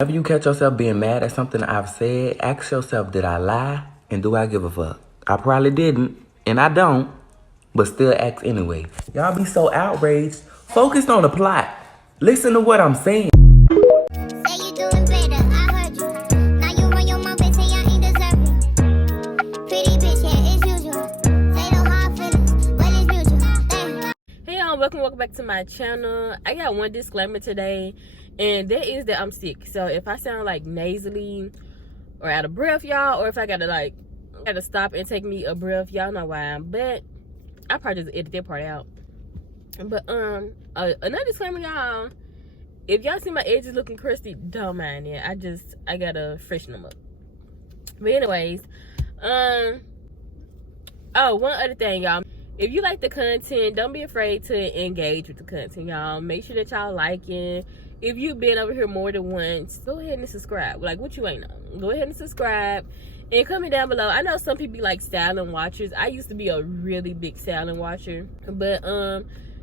Whenever you catch yourself being mad at something I've said, ask yourself, did I lie and do I give a fuck? I probably didn't, and I don't, but still act anyway. Y'all be so outraged. Focus on the plot. Listen to what I'm saying. Say you doing better, I heard you. Now you run your mouth and say I ain't deserving. Pretty bitch, yeah, it's usual. Say no hard feelings, well it's mutual. Damn. Hey y'all, welcome back to my channel. I got one disclaimer today, and that is that I'm sick. So if I sound like nasally or out of breath, y'all, or if I gotta stop and take me a breath, y'all know why. But I probably just edit that part out. But another disclaimer, y'all. If y'all see my edges looking crusty, don't mind it. I gotta freshen them up. But anyways, oh, one other thing, y'all. If you like the content, don't be afraid to engage with the content, y'all. Make sure that y'all like it. If you've been over here more than once, go ahead and subscribe. Like, what you ain't know? Go ahead and subscribe. And comment down below. I know some people be like silent watchers. I used to be a really big silent watcher. But,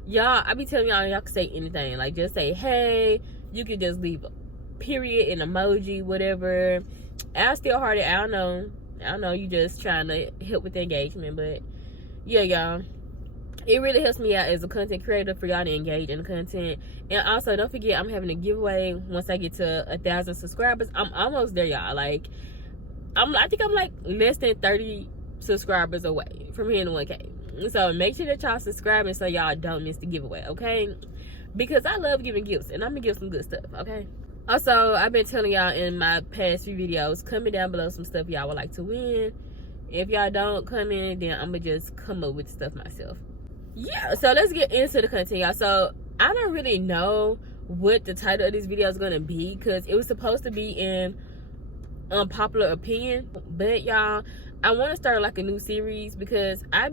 y'all, I be telling y'all can say anything. Like, just say, hey. You can just leave a period, an emoji, whatever. I'll still heart it. I don't know. You just trying to help with the engagement. But, yeah, y'all. It really helps me out as a content creator for y'all to engage in the content. And also, don't forget, I'm having a giveaway once I get to 1,000 subscribers. I'm almost there, y'all. Like, I think I'm like less than 30 subscribers away from hitting 1K. So make sure that y'all subscribe so y'all don't miss the giveaway, okay? Because I love giving gifts, and I'm gonna give some good stuff, okay? Also, I've been telling y'all in my past few videos, comment down below some stuff y'all would like to win. If y'all don't comment, then I'm gonna just come up with stuff myself. Yeah, so let's get into the content, y'all. So I don't really know what the title of this video is gonna be, because it was supposed to be in Unpopular Opinion. But y'all, I want to start like a new series, because I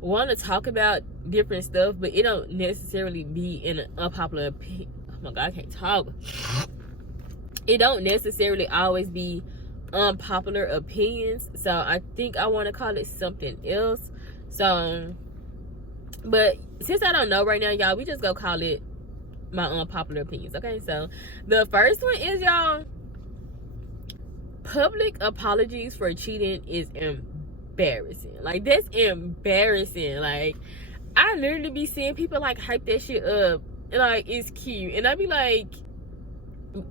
want to talk about different stuff, but it don't necessarily be in an unpopular opinion. Oh my god, I can't talk. It don't necessarily always be unpopular opinions. So I think I want to call it something else. So, but since I don't know right now, y'all, we just go call it my unpopular opinions, okay? So the first one is, y'all, public apologies for cheating is embarrassing. Like, that's embarrassing. Like, I literally be seeing people like hype that shit up, and like, it's cute, and I be like,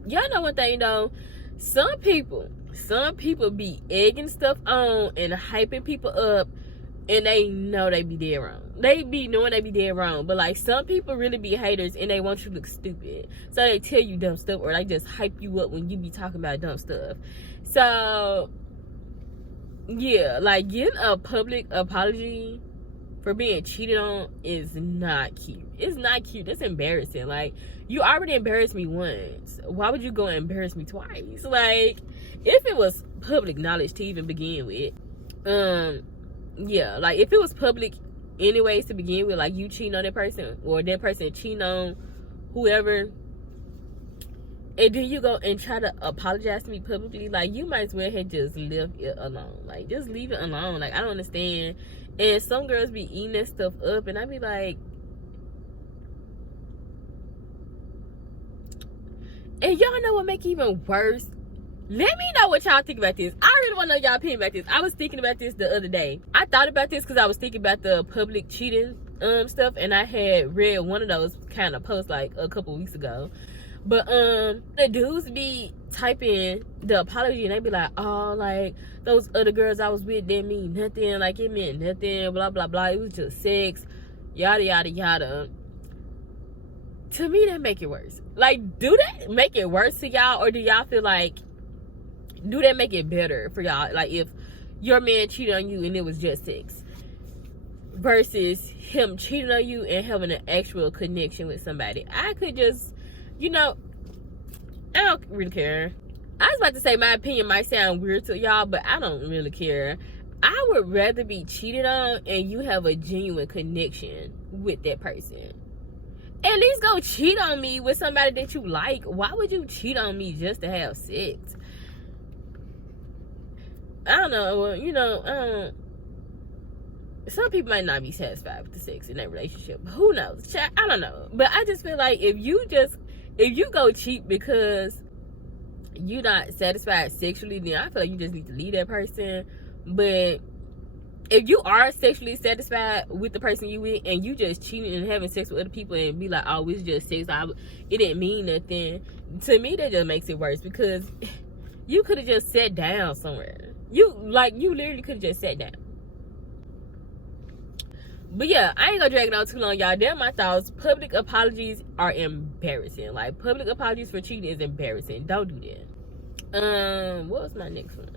y'all know one thing though, some people be egging stuff on and hyping people up, and they know they be dead wrong. They be knowing they be dead wrong, but like, some people really be haters, and they want you to look stupid, so they tell you dumb stuff, or they just hype you up when you be talking about dumb stuff. So yeah, like, getting a public apology for being cheated on is not cute. It's not cute. That's embarrassing. Like, you already embarrassed me once. Why would you go and embarrass me twice? Like, if it was public knowledge to even begin with, yeah, like, if it was public anyways to begin with, like, you cheating on that person, or that person cheating on whoever, and then you go and try to apologize to me publicly, like, you might as well have just left it alone. Like, just leave it alone. Like, I don't understand. And some girls be eating that stuff up, and I be like, and y'all know what make it even worse? Let me know what y'all think about this. I really want to know y'all opinion about this. I was thinking about this the other day. I thought about this because I was thinking about the public cheating stuff, and I had read one of those kind of posts like a couple weeks ago. But the dudes be typing the apology, and they be like, oh, like, those other girls I was with didn't mean nothing, like, it meant nothing, blah blah blah, it was just sex, yada yada yada. To me, that make it worse. Like, do that make it worse to y'all, or do y'all feel like, do that make it better for y'all? Like, if your man cheated on you and it was just sex, versus him cheating on you and having an actual connection with somebody. I could just, you know, I don't really care. I was about to say my opinion might sound weird to y'all, but I don't really care. I would rather be cheated on and you have a genuine connection with that person. At least go cheat on me with somebody that you like. Why would you cheat on me just to have sex? I don't know. You know, some people might not be satisfied with the sex in that relationship. Who knows? I don't know. But I just feel like if you go cheat because you not satisfied sexually, then I feel like you just need to leave that person. But if you are sexually satisfied with the person you with, and you just cheating and having sex with other people and be like, oh, it's just sex, it didn't mean nothing, to me that just makes it worse, because you could have just sat down somewhere. You literally could have just sat down. But yeah, I ain't gonna drag it on too long, y'all. They're my thoughts. Public apologies are embarrassing. Like, public apologies for cheating is embarrassing. Don't do that. What was my next one?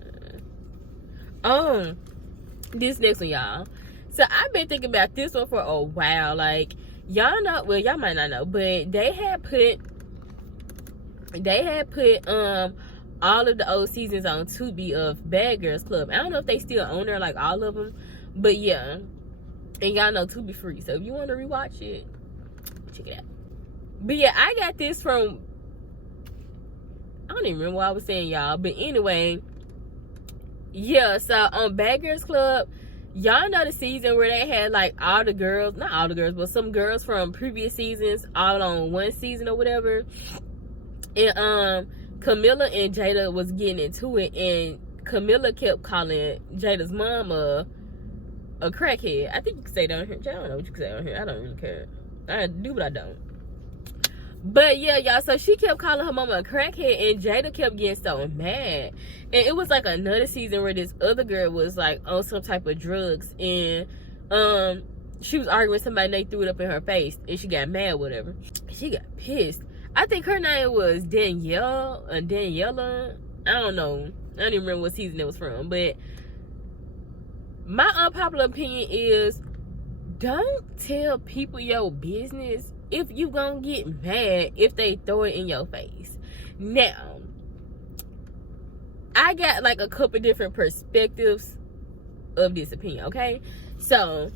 This next one, y'all. So I've been thinking about this one for a while. Like, y'all know, well, y'all might not know, but they had put all of the old seasons on Tubi of Bad Girls Club. I don't know if they still own there, like all of them, but yeah. And y'all know Tubi free, so if you want to rewatch it, check it out. But yeah, I got this from, I don't even remember what I was saying, y'all, but anyway, yeah. So on Bad Girls Club, y'all know the season where they had like all the girls, not all the girls, but some girls from previous seasons all on one season or whatever. And Camilla and Jada was getting into it, and Camilla kept calling Jada's mom a crackhead. I think you can say that on here. I don't know what you can say on here. I don't really care. I do, but I don't. But yeah, y'all, so she kept calling her mama a crackhead, and Jada kept getting so mad. And it was like another season where this other girl was like on some type of drugs, and she was arguing with somebody, and they threw it up in her face, and she got mad, whatever. She got pissed. I think her name was Daniela. I don't know. I don't even remember what season it was from. But my unpopular opinion is, don't tell people your business if you gonna get mad if they throw it in your face. Now, I got like a couple different perspectives of this opinion, okay? So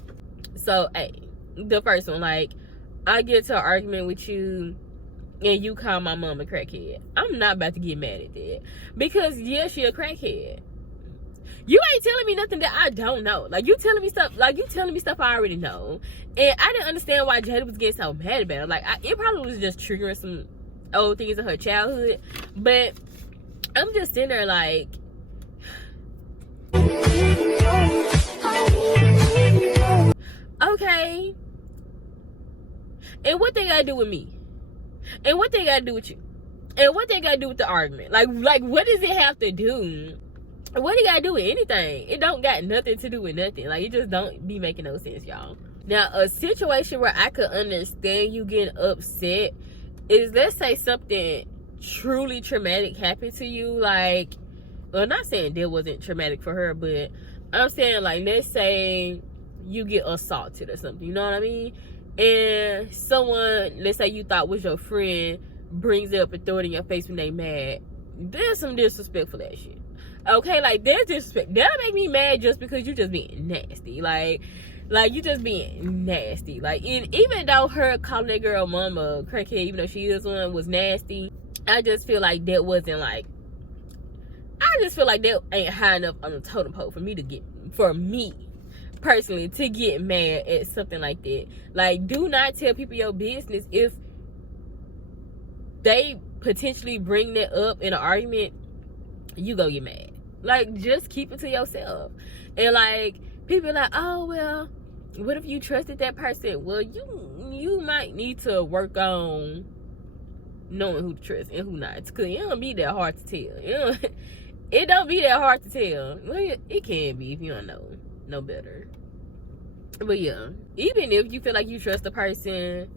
hey, the first one, like, I get to an argument with you and you call my mom a crackhead. I'm not about to get mad at that, because yeah, she a crackhead. You ain't telling me nothing that I don't know. Like, you telling me stuff I already know. And I didn't understand why Jada was getting so mad about it. Like, it probably was just triggering some old things in her childhood. But I'm just sitting there like, okay. And what they gotta do with me? And what they gotta do with you? And what they gotta do with the argument? Like what does it have to do? What do you gotta do with anything? It don't got nothing to do with nothing. Like, it just don't be making no sense, y'all. Now, a situation where I could understand you getting upset is, let's say something truly traumatic happened to you. Like, well, not saying that wasn't traumatic for her, but I'm saying, like, let's say you get assaulted or something, you know what I mean? And someone, let's say you thought was your friend, brings it up and throw it in your face when they mad. There's some disrespectful ass shit. Okay, like, there's disrespect. That'll make me mad just because you just being nasty. Like you just being nasty. Like, and even though her calling that girl mama crackhead, even though she is one, was nasty, I just feel like that wasn't like, I just feel like that ain't high enough on the totem pole for me personally to get mad at something like that. Like, do not tell people your business if they potentially bring that up in an argument. You go get mad. Like, just keep it to yourself. And like, people like, oh well, what if you trusted that person? Well, you might need to work on knowing who to trust and who not, because it don't be that hard to tell. It don't be that hard to tell. Well, it can be if you don't know better. But yeah, even if you feel like you trust the person,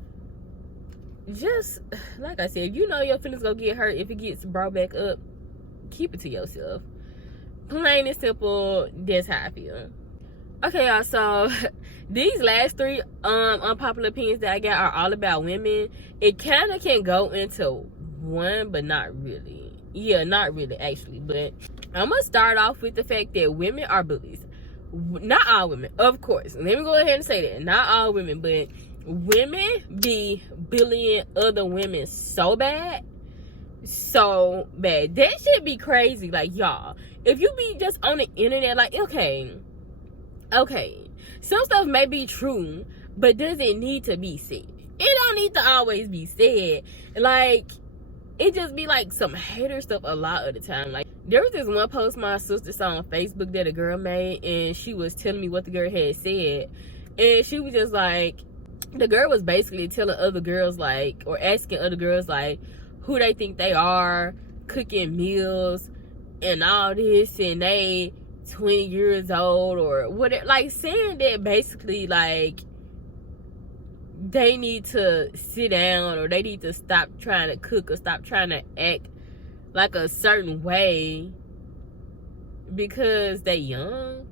just like I said, you know your feelings gonna get hurt if it gets brought back up. Keep it to yourself. Plain and simple. That's how I feel. Okay, y'all, so these last three unpopular opinions that I got are all about women. It kind of can go into one, but not really. Yeah, not really, actually. But I'm gonna start off with the fact that women are bullies. Not all women, of course. Let me go ahead and say that. Not all women, but women be bullying other women so bad. So bad. That should be crazy. Like, y'all, if you be just on the internet, like, okay, some stuff may be true, but does it need to be said? It don't need to always be said. Like, it just be like some hater stuff a lot of the time. Like, there was this one post my sister saw on Facebook that a girl made, and she was telling me what the girl had said. And she was just like, the girl was basically telling other girls, like, or asking other girls, like, who they think they are, cooking meals and all this, and they 20 years old or whatever. Like, saying that basically, like, they need to sit down, or they need to stop trying to cook, or stop trying to act like a certain way because they young.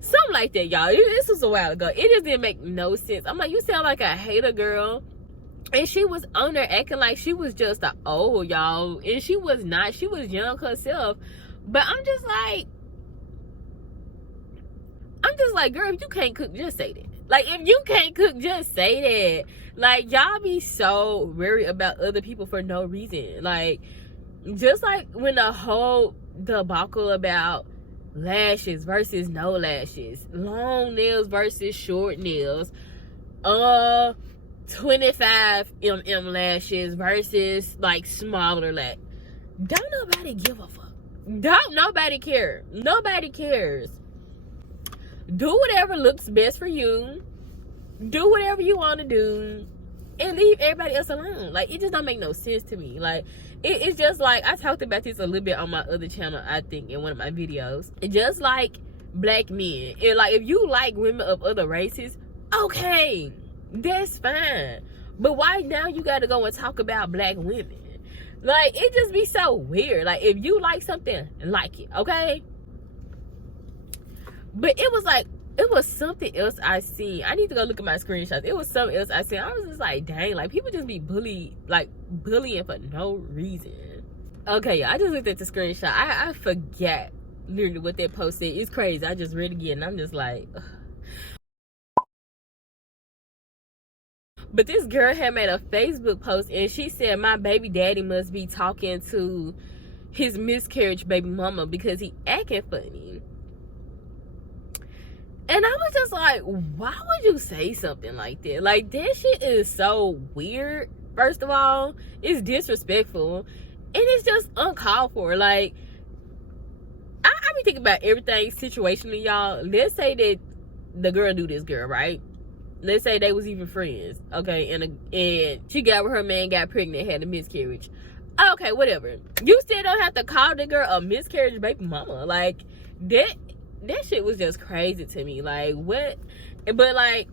Something like that, y'all. This was a while ago. It just didn't make no sense. I'm like, you sound like a hater girl. And she was on there acting like she was just a old, y'all. And she was not. She was young herself. But I'm just like, girl, if you can't cook, just say that. Like, if you can't cook, just say that. Like, y'all be so worried about other people for no reason. Like, just like when the whole debacle about lashes versus no lashes, long nails versus short nails, 25 lashes versus like smaller lashes. Don't nobody give a fuck. Don't nobody care. Nobody cares. Do whatever looks best for you. Do whatever you want to do, and leave everybody else alone. Like, it just don't make no sense to me. Like, it's just like, I talked about this a little bit on my other channel, I think, in one of my videos. Just like black men, like, if you like women of other races, okay, that's fine. But why now you gotta go and talk about black women? Like, it just be so weird. Like, if you like something, like it, okay? But it was like, it was something else I seen. I need to go look at my screenshots. It was something else I seen. I was just like, dang, like, people just be bullying for no reason. Okay, yeah, I just looked at the screenshot. I forget literally what that post said. It's crazy. I just read it again, and I'm just like, ugh. But this girl had made a Facebook post, and she said, my baby daddy must be talking to his miscarriage baby mama because he acting funny. And I was just like, why would you say something like that? Like, that shit is so weird. First of all, it's disrespectful, and it's just uncalled for. Like, I be thinking about everything situationally, y'all. Let's say that the girl knew this girl, right? Let's say they was even friends, okay? And she got with her man, got pregnant, had a miscarriage. Okay, whatever. You still don't have to call the girl a miscarriage baby mama. Like, that shit was just crazy to me. Like, what? But, like,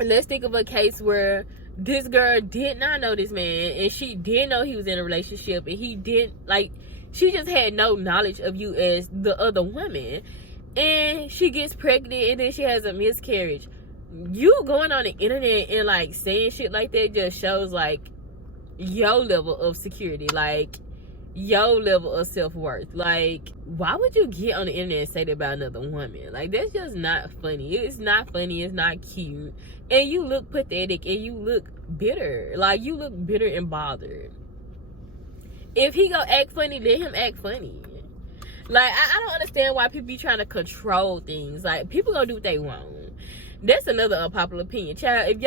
let's think of a case where this girl did not know this man, and she didn't know he was in a relationship, and he didn't, like, she just had no knowledge of you as the other woman, and she gets pregnant, and then she has a miscarriage. You going on the internet and, like, saying shit like that just shows, like, your level of security. Like, your level of self-worth. Like, why would you get on the internet and say that about another woman? Like, that's just not funny. It's not funny. It's not cute. And you look pathetic, and you look bitter. Like, you look bitter and bothered. If he gonna act funny, let him act funny. Like, I don't understand why people be trying to control things. Like, people gonna do what they want. That's another unpopular opinion. Child,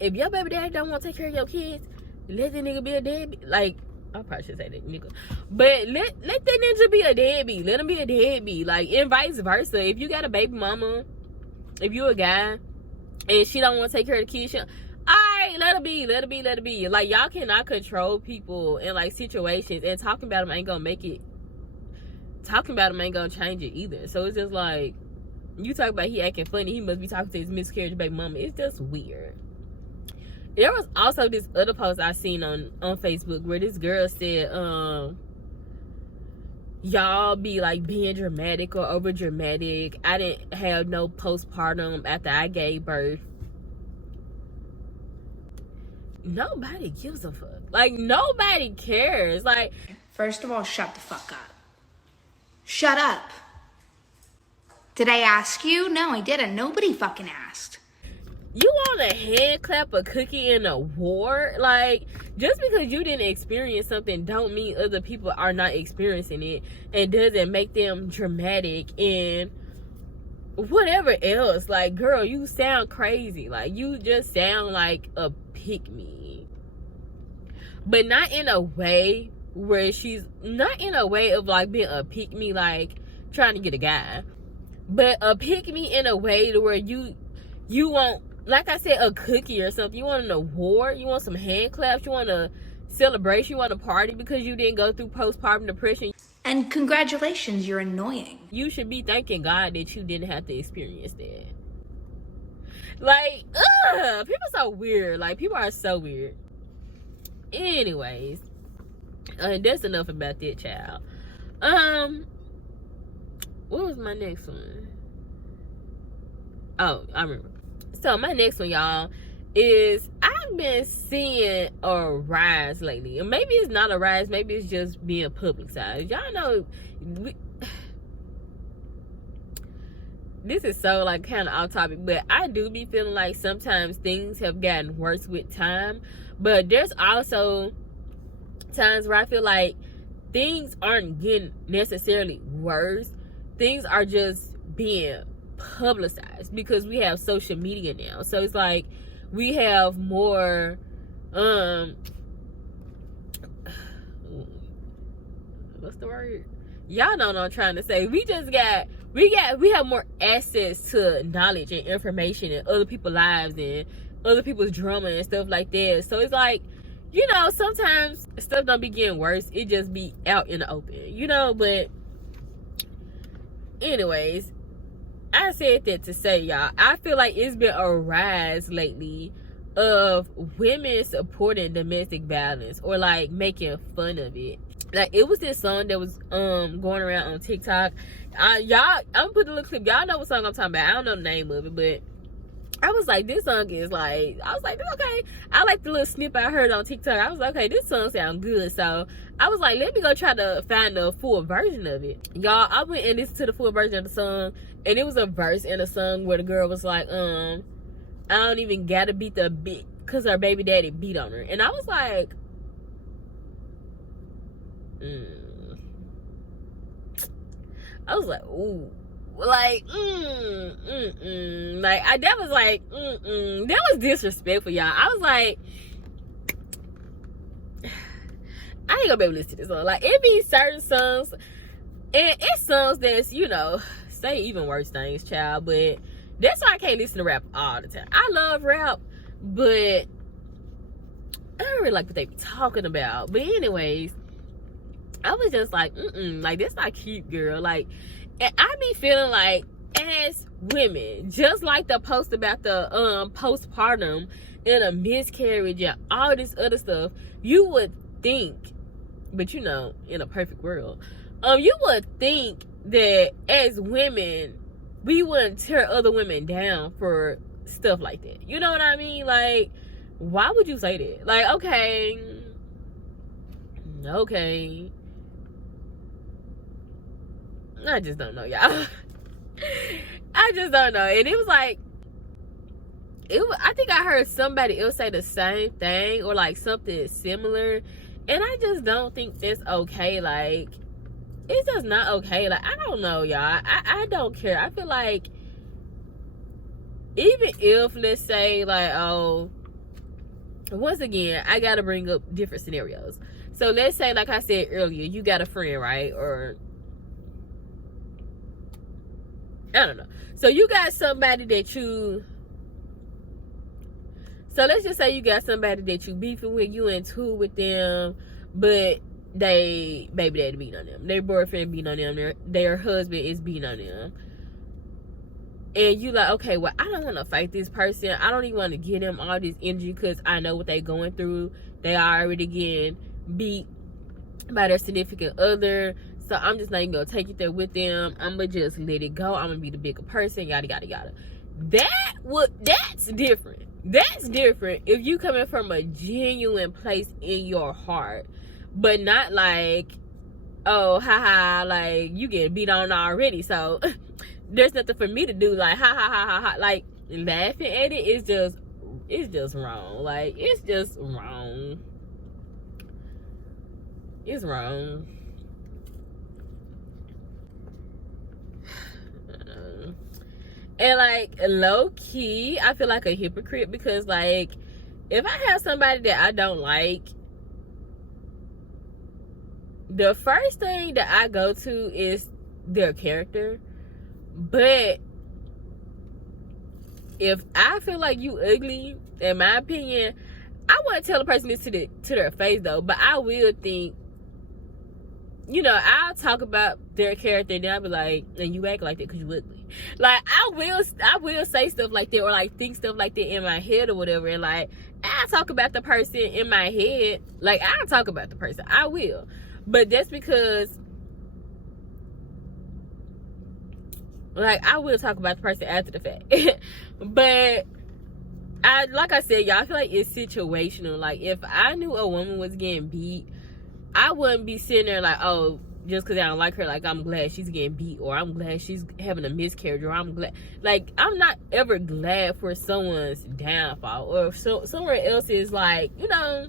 if your baby daddy don't want to take care of your kids, let that nigga be a deadbeat. Like, I probably should say that nigga, but let that ninja be a deadbeat. Let him be a deadbeat. Like, and vice versa. If you got a baby mama, if you a guy and she don't want to take care of the kids, alright, let her be. Like, y'all cannot control people in, like, situations, and talking about them ain't gonna make it. Talking about them ain't gonna change it either. So it's just like, you talk about he acting funny, he must be talking to his miscarriage baby mama. It's just weird. There was also this other post I seen on Facebook where this girl said, y'all be like being dramatic or over dramatic. I didn't have no postpartum after I gave birth. Nobody gives a fuck. Like, nobody cares. Like, first of all, shut the fuck up. Shut up. Did I ask you? No, I didn't. Nobody fucking asked. You want a hand clap a cookie in a war? Like, just because you didn't experience something don't mean other people are not experiencing it, and doesn't make them dramatic and whatever else. Like, girl, you sound crazy. Like, you just sound like a pick-me. but not in a way where she's not in a way of like being a pick me, like trying to get a guy, but a pick me in a way to where you want, like I said, a cookie or something. You want an award, you want some hand claps, you want a celebration, you want a party because you didn't go through postpartum depression. And congratulations, you're annoying. You should be thanking God that you didn't have to experience that. Like, people are so weird. Like, people are so weird. Anyways, that's enough about that, child. What was my next one? Oh, I remember. So my next one, y'all, is I've been seeing a rise lately. And maybe it's not a rise, maybe it's just being publicized. Y'all know, this is so like kind of off topic, but I do be feeling like sometimes things have gotten worse with time. But there's also times where I feel like things aren't getting necessarily worse. Things are just being publicized because we have social media now. So it's like we have more what's the word? Y'all know what I'm trying to say. We have more access to knowledge and information and other people's lives and other people's drama and stuff like that. So it's like, you know, sometimes stuff don't be getting worse. It just be out in the open, you know. But anyways, I said that to say, y'all, I feel like it's been a rise lately of women supporting domestic violence or like making fun of it. Like, it was this song that was going around on TikTok. Y'all, I'm putting a little clip. Y'all know what song I'm talking about. I don't know the name of it, but I was like, this song is like, I was like, okay. I like the little snippet I heard on TikTok. I was like, okay, this song sounds good. So I was like, let me go try to find the full version of it. Y'all, I went and listened to the full version of the song, and it was a verse in a song where the girl was like, I don't even gotta beat the beat because her baby daddy beat on her. And I was like, I was like, ooh, like, like, that was like, that was disrespectful, y'all. I was like, I ain't gonna be able to listen to this song. Like, it be certain songs, and it's songs that's, you know, say even worse things, child, but that's why I can't listen to rap all the time. I love rap, but I don't really like what they be talking about. But anyways, I was just like, like, that's not cute, girl. Like, and I be feeling like, as women, just like the post about the postpartum and a miscarriage and all this other stuff, you would think, but you know, in a perfect world, you would think that as women, we wouldn't tear other women down for stuff like that. You know what I mean? Like, why would you say that? Like, okay, I just don't know, y'all. I just don't know. And it was like, I think I heard somebody else say the same thing or like something similar, and I just don't think that's okay. Like, it's just not okay. Like, I don't know, y'all. I don't care. I feel like even if, let's say, like, oh, once again, I gotta bring up different scenarios. So let's say, like I said earlier, you got a friend, right? Or I don't know. So you got somebody that you, so let's just say you got somebody that you beefing with, you into with them, but they baby daddy beating on them, their boyfriend beating on them, their husband is beating on them, and you like, okay, well, I don't want to fight this person. I don't even want to give them all this energy because I know what they going through. They are already getting beat by their significant other. So I'm just not even gonna take it there with them. I'm gonna just let it go. I'm gonna be the bigger person, yada yada yada. That's different. That's different if you coming from a genuine place in your heart, but not like, oh, haha, like, you getting beat on already, so there's nothing for me to do. Like, ha ha ha ha ha. Like, laughing at it is just wrong. Like, it's just wrong. It's wrong. And like, low key, I feel like a hypocrite because, like, if I have somebody that I don't like the first thing that I go to is their character. But if I feel like you ugly, in my opinion, I wouldn't tell a person this to their face though, but I will think, you know, I'll talk about their character and then I'll be like, and you act like that because you ugly. Like, I will say stuff like that, or like think stuff like that in my head or whatever, and like, I'll talk about the person in my head. Like, I'll talk about the person. I will. But that's because, like, I will talk about the person after the fact. But like I said, y'all, I feel like it's situational. Like, if I knew a woman was getting beat, I wouldn't be sitting there like, oh, just because I don't like her, like, I'm glad she's getting beat, or I'm glad she's having a miscarriage, or I'm glad. Like, I'm not ever glad for someone's downfall, or somewhere else is, like, you know,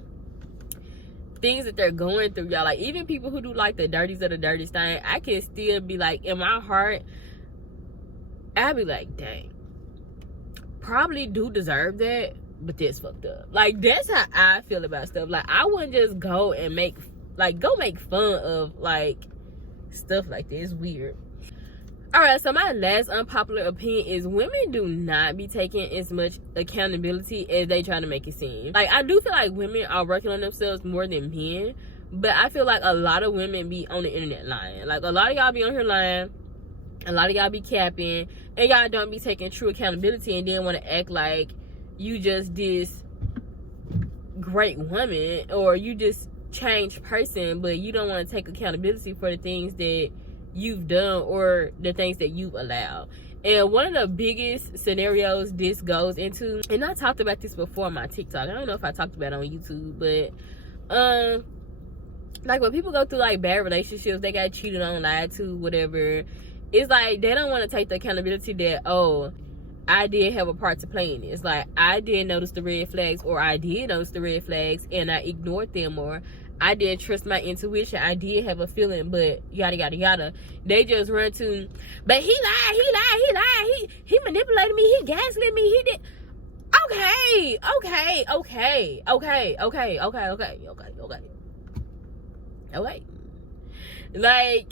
things that they're going through, y'all. Like, even people who do, like, the dirties of the dirtiest thing, I can still be like, in my heart, I'd be like, dang, probably do deserve that, but that's fucked up. Like, that's how I feel about stuff. Like, I wouldn't just go and make fun of, like, stuff like that. It's weird. All right, so my last unpopular opinion is women do not be taking as much accountability as they try to make it seem. Like, I do feel like women are working on themselves more than men, but I feel like a lot of women be on the internet lying. Like, a lot of y'all be on here lying, a lot of y'all be capping, and y'all don't be taking true accountability, and then want to act like you just this great woman, or you just changed person, but you don't want to take accountability for the things that you've done or the things that you've allowed. And one of the biggest scenarios this goes into, and I talked about this before on my TikTok, I don't know if I talked about it on YouTube, but like, when people go through like bad relationships, they got cheated on, lied to, whatever, it's like they don't want to take the accountability that, oh, I did have a part to play in this. Like, I did notice the red flags, or I did notice the red flags and I ignored them, or I did trust my intuition, I did have a feeling, but yada yada yada. They just run to, but he lied, he manipulated me, he gaslit me, he did. Okay. Like,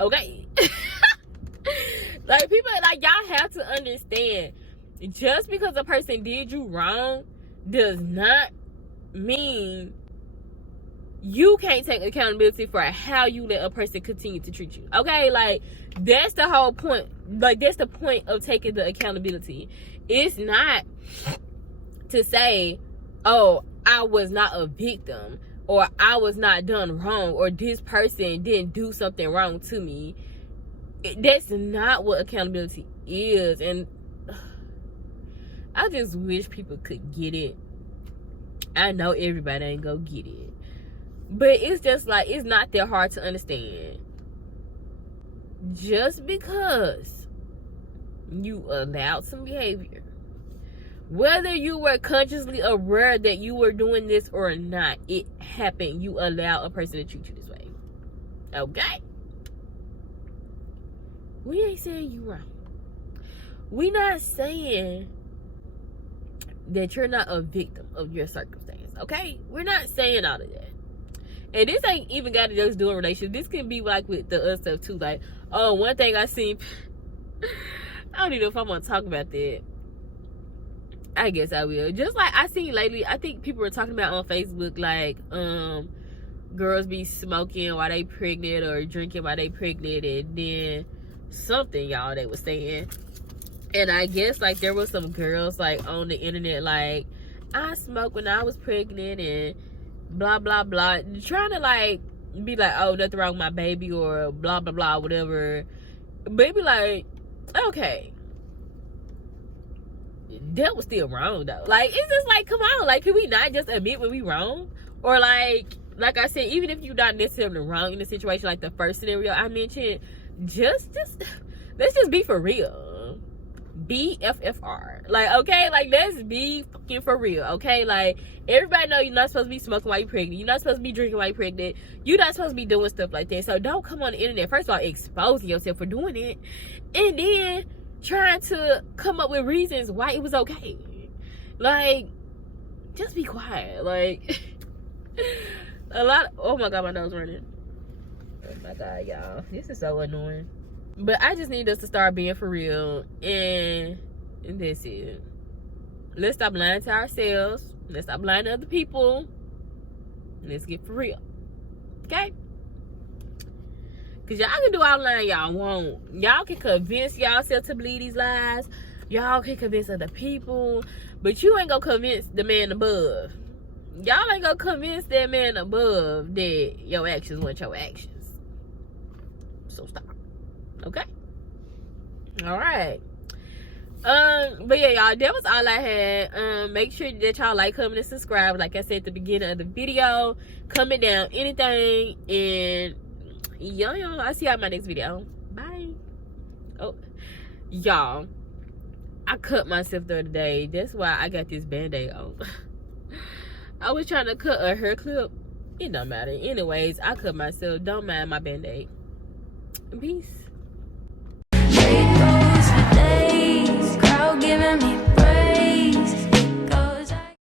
okay. Like, people, like, y'all have to understand, just because a person did you wrong does not mean you can't take accountability for how you let a person continue to treat you. Okay, like, that's the whole point. Like, that's the point of taking the accountability. It's not to say, oh, I was not a victim, or I was not done wrong, or this person didn't do something wrong to me. That's not what accountability is. And I just wish people could get it. I know everybody ain't gonna get it, but it's just like, it's not that hard to understand. Just because you allowed some behavior, whether you were consciously aware that you were doing this or not, it happened. You allow a person to treat you this way. Okay? We ain't saying you wrong. We not saying that you're not a victim of your circumstance. Okay? We're not saying all of that. And this ain't even got to just do in relationships. This can be like with the other stuff too. Like, oh, one thing I seen, I don't even know if I'm gonna talk about that. I guess I will. Just like I seen lately, I think people were talking about on Facebook, like, girls be smoking while they pregnant, or drinking while they pregnant, and then something, y'all, they was saying. And I guess, like, there was some girls, like, on the internet, like, I smoked when I was pregnant, and blah blah blah, trying to, like, be like, oh, nothing wrong with my baby, or blah blah blah, whatever. Baby, like, okay, that was still wrong though. Like, it's just like, come on, like, can we not just admit when we wrong? Or like I said, even if you're not necessarily wrong in the situation, like the first scenario I mentioned, just let's just be for real. BFFR. Like, okay, like, let's be fucking for real, okay? Like, everybody know you're not supposed to be smoking while you're pregnant. You're not supposed to be drinking while you're pregnant. You're not supposed to be doing stuff like that. So don't come on the internet, first of all, exposing yourself for doing it, and then trying to come up with reasons why it was okay. Like, just be quiet. Like, a lot of, oh my god, my nose running. Oh my god, y'all, this is so annoying. But I just need us to start being for real, and that's it. Let's stop lying to ourselves. Let's stop lying to other people. Let's get for real, okay? Cause y'all can do all the lying y'all want. Y'all can convince y'allself to believe these lies. Y'all can convince other people, but you ain't gonna convince the man above. Y'all ain't gonna convince that man above that your actions weren't your actions. So stop, okay? All right. But yeah, y'all, that was all I had. Make sure that y'all like, comment, and subscribe. Like I said at the beginning of the video, comment down anything, and y'all, I'll see y'all in my next video. Bye. Oh, y'all, I cut myself the other day. That's why I got this band-aid on. I was trying to cut a hair clip. It don't matter. Anyways, I cut myself. Don't mind my band-aid. Peace. Crowd giving me